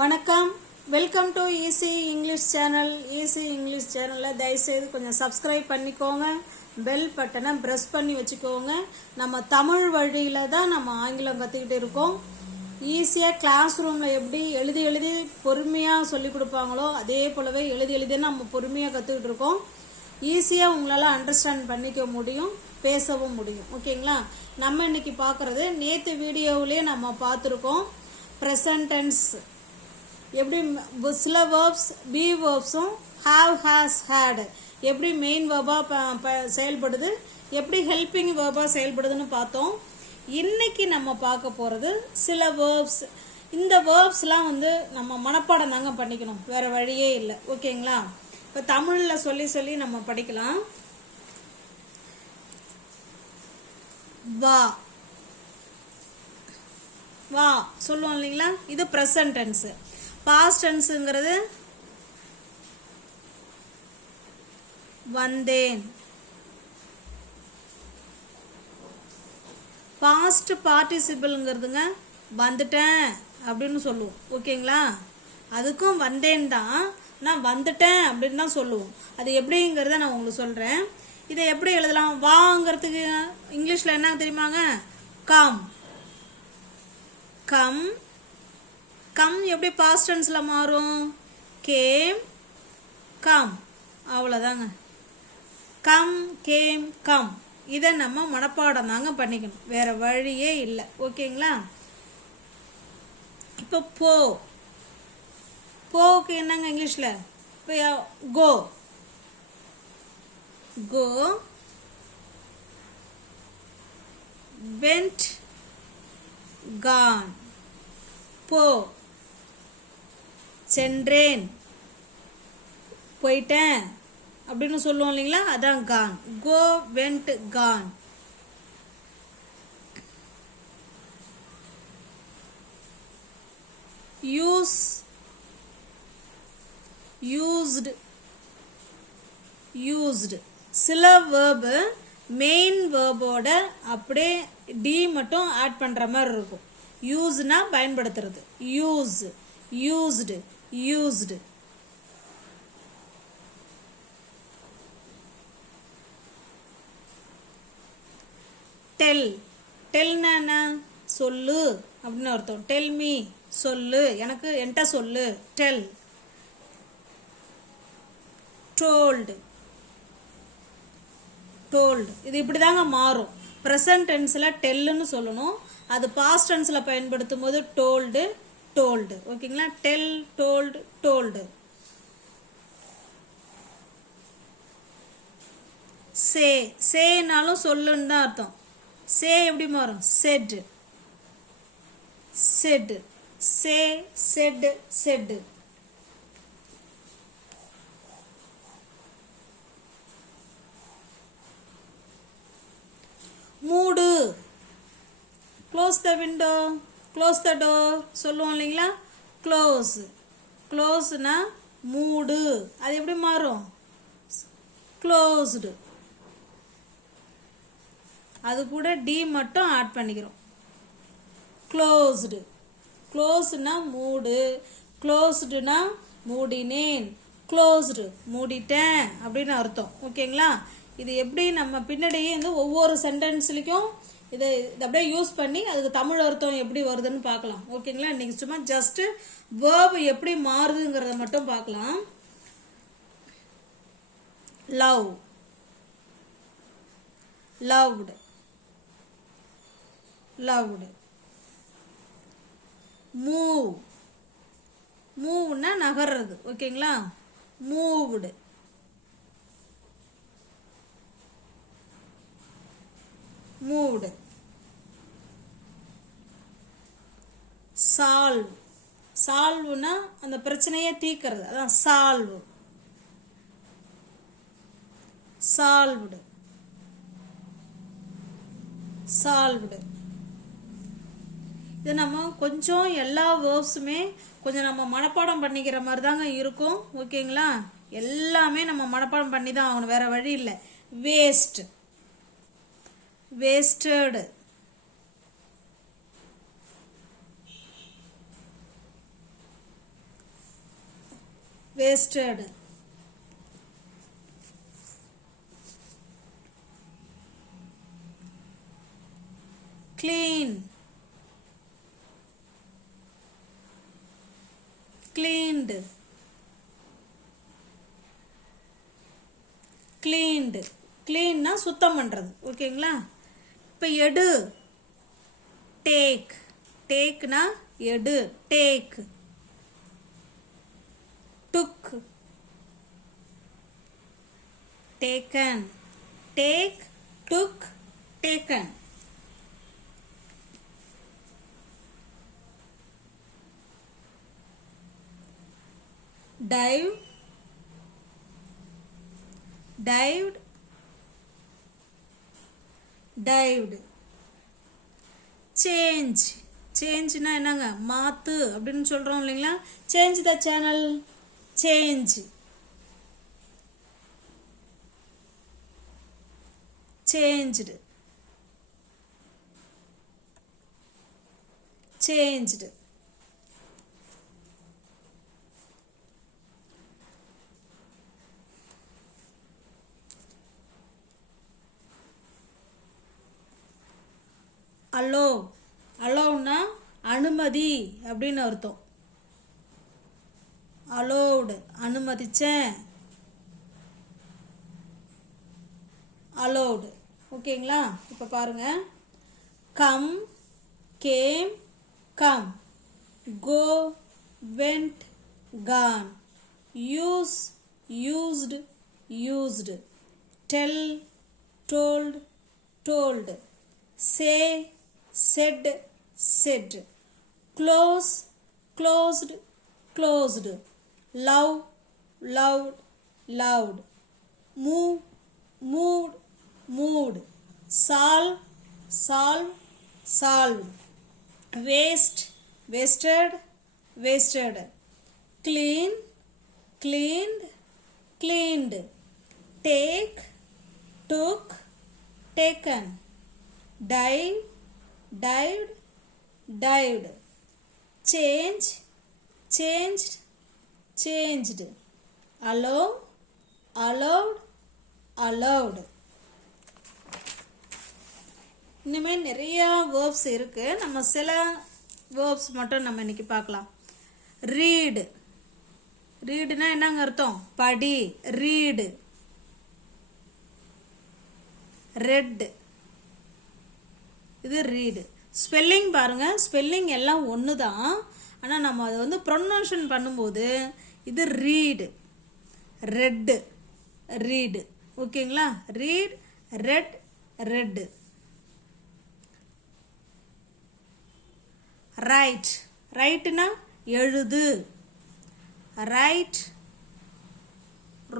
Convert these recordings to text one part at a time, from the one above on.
வணக்கம். Welcome to easy English channel easy English சேனலில் தயவுசெய்து கொஞ்சம் சப்ஸ்கிரைப் பண்ணிக்கோங்க. பெல் பட்டனை ப்ரெஸ் பண்ணி வச்சுக்கோங்க. நம்ம தமிழ் வழியில் தான் நம்ம ஆங்கிலம் கற்றுக்கிட்டு இருக்கோம். ஈஸியாக கிளாஸ் ரூமில் எப்படி எழுதி எழுதி பொறுமையாக சொல்லி கொடுப்பாங்களோ அதே போலவே எழுதி எழுதி நம்ம பொறுமையாக கற்றுக்கிட்டு இருக்கோம். ஈஸியாக உங்களால் அண்டர்ஸ்டாண்ட் பண்ணிக்க முடியும் பேசவும் முடியும். ஓகேங்களா நம்ம இன்னைக்கு பார்க்குறது நேற்று வீடியோவிலே நம்ம பார்த்துருக்கோம். ப்ரெசன்டென்ஸ் எப்படி சில வேர்ப்ஸ் பி வேர்ப்ஸும் ஹாவ் ஹாஸ் ஹேடு எப்படி மெயின் வேர்பாக செயல்படுது? எப்படி ஹெல்பிங் வேர்பாக செயல்படுதுன்னு பார்த்தோம். இன்னைக்கு நம்ம பார்க்க போகிறது சில வேர்ப்ஸ் இந்த வேர்ப்ஸ்லாம் வந்து நம்ம மனப்பாடம் தாங்க பண்ணிக்கணும். வேறு வழியே இல்லை. ஓகேங்களா? இப்போ தமிழில் சொல்லி சொல்லி நம்ம படிக்கலாம். வா. வா. சொல்லுவோம் இல்லைங்களா? இது ப்ரெசன்ட் டென்ஸு பாஸ்ட் டென்ஸுங்கிறது வந்தேன். பாஸ்ட் பார்ட்டிசிபிள்ங்கிறதுங்க வந்துட்டேன் அப்படின்னு சொல்லுவோம். ஓகேங்களா? அதுக்கும் வந்தேன் தான். நான் வந்துட்டேன் அப்படின்னு தான் சொல்லுவோம். அது எப்படிங்கிறத நான் உங்களுக்கு சொல்கிறேன் இதை எப்படி எழுதலாம்? வாங்கிறதுக்கு இங்கிலீஷில் என்ன தெரியுமாங்க? கம். கம். கம் எப்படி பாஸ்ட் டென்ஸில் மாறும்? கேம் கம் அவ்வளோதாங்க கம் கேம் கம் இதை நம்ம மனப்பாடம் தாங்க பண்ணிக்கணும். வேறு வழியே இல்லை. ஓகேங்களா? இப்போ போ. போக்கு என்னங்க இங்கிலீஷில்? இப்போ கோ கோ வெண்ட் கான் போ. சென்றேன். போயிட்டேன். அப்படின்னு சொல்லுவோம் இல்லைங்களா? அதான் gone go went gone use used used சில வேர்பு மெயின் வேர்போட அப்படியே டி மட்டும் ஆட் பண்ணுற மாதிரி இருக்கும். யூஸ்னால் பயன்படுத்துறது. யூஸ் யூஸ்டு யூஸ்டு டெல் டெல்னா சொல்லு. அப்படின்னு அர்த்தம். டெல் மீ சொல்லு. எனக்கு என்கிட்ட சொல்லு. டெல் டோல்டு டோல்டு இது இப்படி தாங்க மாறும் ப்ரெசன்ட் டென்ஸில் டெல்லுன்னு சொல்லணும். அது பாஸ்ட் டென்ஸில் பயன்படுத்தும் போது டோல்டு டோல்டு ஓகேங்களா டெல் டோல்டு டோல்டு சே சேனாலும் சொல்லுன்னு தான் அர்த்தம். சே எப்படி மாறும்? Said said say said said mood. Close the window close the door சொல்லுவோம் இல்லைங்களா? க்ளோஸ் க்ளோஸ்னா மூடு. அது எப்படி மாறும்? க்ளோஸ்டு அது கூட டி மட்டும் ஆட் பண்ணிக்கிறோம். க்ளோஸ்டு க்ளோஸ்னா மூடு. க்ளோஸ்டுனா மூடினேன். க்ளோஸ்டு மூடிட்டேன். அப்படின்னு அர்த்தம். ஓகேங்களா? இது எப்படி நம்ம பின்னாடியே வந்து ஒவ்வொரு சென்டென்ஸ்லேயும் இதை இதை அப்படியே யூஸ் பண்ணி அதுக்கு தமிழ் அர்த்தம் எப்படி வருதுன்னு பார்க்கலாம். ஓகேங்களா? இன்றைக்கி சும்மா ஜஸ்ட்டு வேர்ப் எப்படி மாறுதுங்கிறத மட்டும் பார்க்கலாம். லவ் லவ்டு லவ்டு மூவ் மூவ்னா நகர்றது. ஓகேங்களா? Moved moved solve. சால்வ்னா அந்த பிரச்சனையை தீர்க்கறது. அதான் சால்வ். சால்வ்டு. சால்வ்டு. இது நம்ம கொஞ்சம் எல்லா வேர்ப்ஸுமே கொஞ்சம் நம்ம மனப்பாடம் பண்ணிக்கிற மாதிரி தாங்க இருக்கும். ஓகேங்களா? எல்லாமே நம்ம மனப்பாடம் பண்ணி தான் ஆகணும். வேற வழி இல்லை. Waste wasted wasted clean cleaned cleaned clean சுத்தம் பண்ணுறது ஓகேங்களா இப்போ எடு டேக் டேக்னா எடு take took taken take took taken dive dived dived change சேஞ்ச்னா என்னங்க? மாத்து அப்படின்னு சொல்கிறோம் இல்லைங்களா? Change the channel change changed changed allow அலோன்னா அனுமதி அப்படின்னு அர்த்தம். அலோவ்டு அனுமதிச்சேன். அலோவ்டு ஓகேங்களா? இப்போ பாருங்க. Come came come. Go went gone. Use used used. Tell told told. Say said said. Close closed closed. Love loud loud. Move moved moved. Solve solve solved waste wasted wasted. Clean cleaned cleaned. Take took taken. Dive dived dived change changed changed. Allow allowed allowed. இனிமேல் நிறையா verbs இருக்குது நம்ம சில verbs மட்டும் நம்ம இன்றைக்கி பார்க்கலாம். Read ரீடுனா என்னங்க அர்த்தம்? படி. ரீடு ரெட் இது ரீடு ஸ்பெல்லிங் பாருங்கள் ஸ்பெல்லிங் எல்லாம் ஒன்று தான் ஆனால் நம்ம அதை வந்து ப்ரொனன்ஷன் பண்ணும்போது இது ரீடு ரெட்டு ரீடு ஓகேங்களா? ரீட் ரெட் ரெட்டு ரைட் ரைட்டுனா எழுது. Write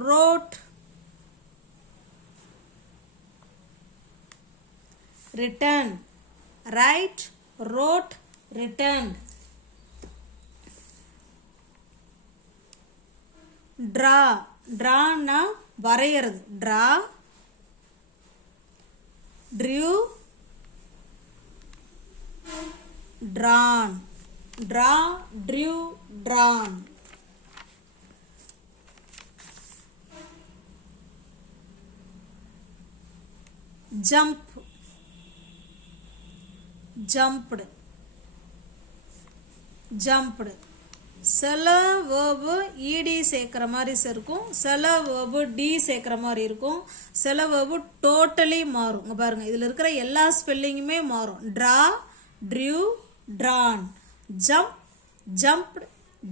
wrote written write wrote written draw ட்ரான்னா வரைகிறது draw drew drawn draw drew drawn jump jumped. Jumped. சில வேர்பு இடி சேர்க்குற மாதிரி இருக்கும். சில வேர்பு டி சேர்க்குற மாதிரி இருக்கும். சில வேர்பு டோட்டலி மாறும். இங்கே பாருங்கள் இதில் இருக்கிற எல்லா ஸ்பெல்லிங்குமே மாறும். Draw drew drawn jump jumped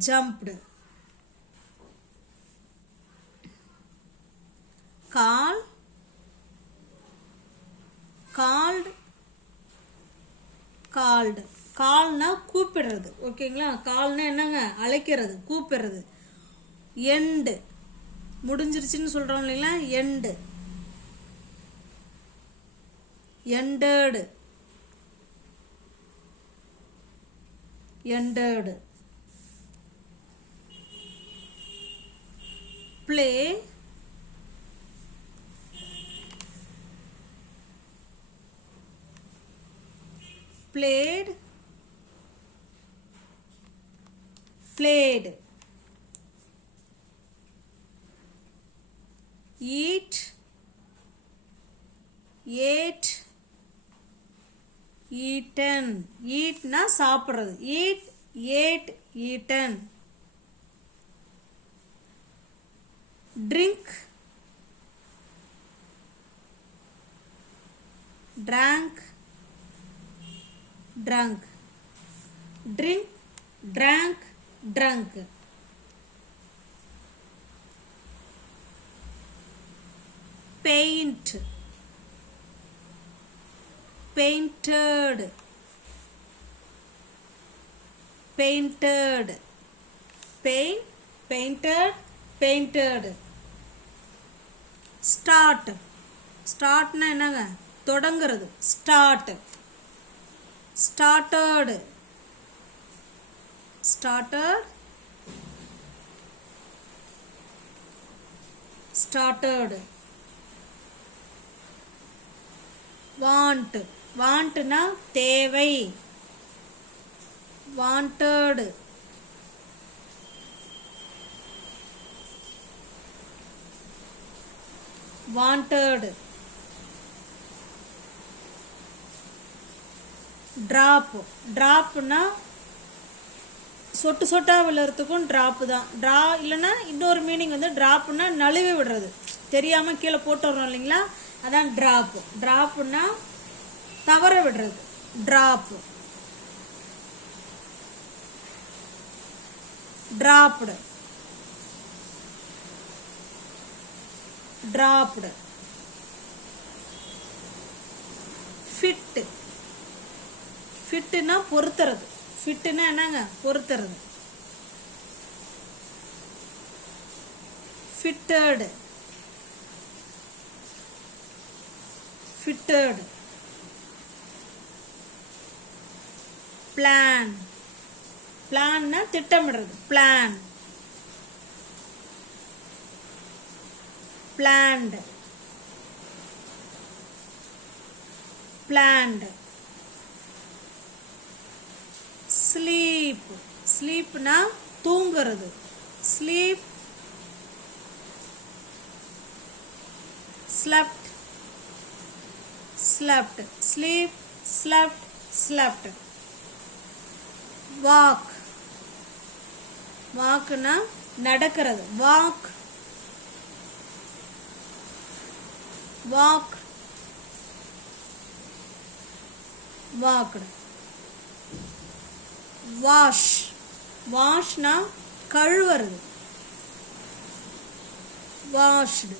jumped call called called. கால்னா கூப்பிடுறது. ஓகேங்களா? கால்னா என்னங்க? அழைக்கிறது கூப்பிடுறது. எண்டு. முடிஞ்சிருச்சுன்னு சொல்கிறோம் இல்லைங்களா? End. Ended ended play played played eat ate eaten ஈட்னா சாப்பிட்றது. Eat ate eaten drink drank. Drunk drink drank drunk paint painted painted paint painted painted start ஸ்டார்ட்னா என்னங்க தொடங்குறது start started. Started. Started. Want. வாண்ட்னா தேவை. Wanted wanted drop ட்ராப்புனா சொட்டு சொட்டாக விழுறதுக்கும் drop தான். Draw இல்லைன்னா இன்னொரு மீனிங் வந்து ட்ராப்புனா நழுவி விடுறது. தெரியாமல் கீழே போட்டு வரோம் இல்லைங்களா? அதான் ட்ராப்பு ட்ராப்புனா தவற விடுறது. ட்ராப்பு ட்ராப்டு ட்ராப்டு ஃபிட்டு ஃபிட்டுனா பொருத்துறது. ஃபிட்டுனா என்னங்க? பொருத்துறது. ஃபிட்டடு ஃபிட்டடு பிளான் பிளான்னா திட்டமிடுறது. பிளான் பிளான்டு பிளான்டு ஸ்லீப் ஸ்லீப்னா தூங்குறது. Sleep slept slept sleep slept slept walk வாக்குனா நடக்கிறது. Walk walk walked wash. வாஷ்னா கழுவுறது. வாஷ்டு.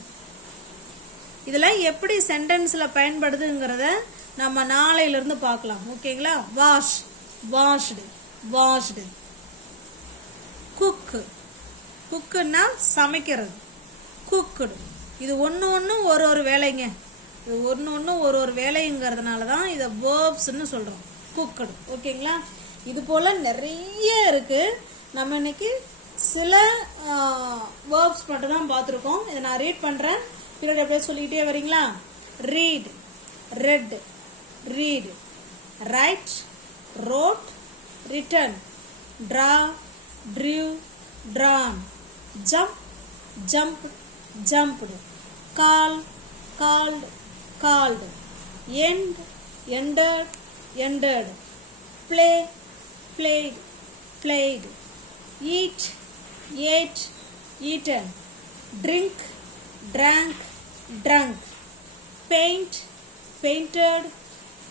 இதெல்லாம் எப்படி சென்டென்ஸில் பயன்படுதுங்கிறத நம்ம நாளையிலிருந்து பார்க்கலாம். ஓகேங்களா? வாஷ். வாஷ்டு. வாஷ்டு. குக்கு. குக்குன்னா சமைக்கிறது. குக்குடு. இது ஒன்று ஒன்றும் ஒரு ஒரு வேலைங்க. இது ஒன்று ஒன்றும் ஒரு ஒரு வேலைங்கிறதுனால தான் இதை வேர்ப்ஸ்ன்னு சொல்கிறோம் குக்குடு. ஓகேங்களா? இது போல் நிறைய இருக்குது நம்ம இன்னைக்கு சில வேர்ப்ஸ் மட்டும் தான் பார்த்துருக்கோம். இதை நான் ரீட் பண்ணுறேன் பின்னாடி அப்படியே சொல்லிக்கிட்டே வரீங்களா? Read read read write wrote written draw drew drawn jump jump jumped call called called end ended ended play played played eat ate eaten. Drink drank drunk. Paint painted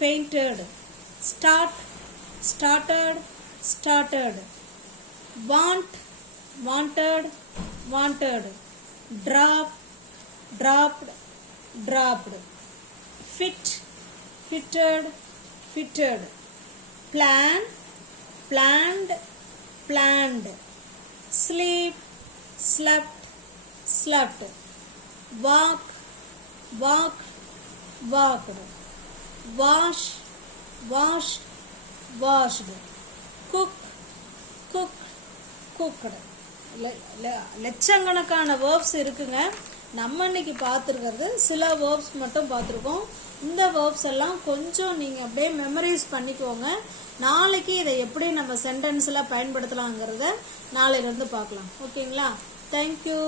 painted. Start started started. Want wanted wanted. Drop dropped dropped. Fit fitted fitted. Plan planned planned sleep slept slept walk walk walked wash washed washed cook cook cooked லட்சக்கணக்கான verbs இருக்குங்க நம்ம இன்னைக்கு பார்த்துருக்கிறது சில verbs மட்டும் பார்த்துருக்கோம் இந்த verbs எல்லாம் கொஞ்சம் நீங்கள் அப்படியே மெமரைஸ் பண்ணிக்கோங்க. நாளைக்கு இதை எப்படி நம்ம சென்டென்ஸில் பயன்படுத்தலாங்கிறத நாளையிலேருந்து பார்க்கலாம். ஓகேங்களா தேங்க்யூ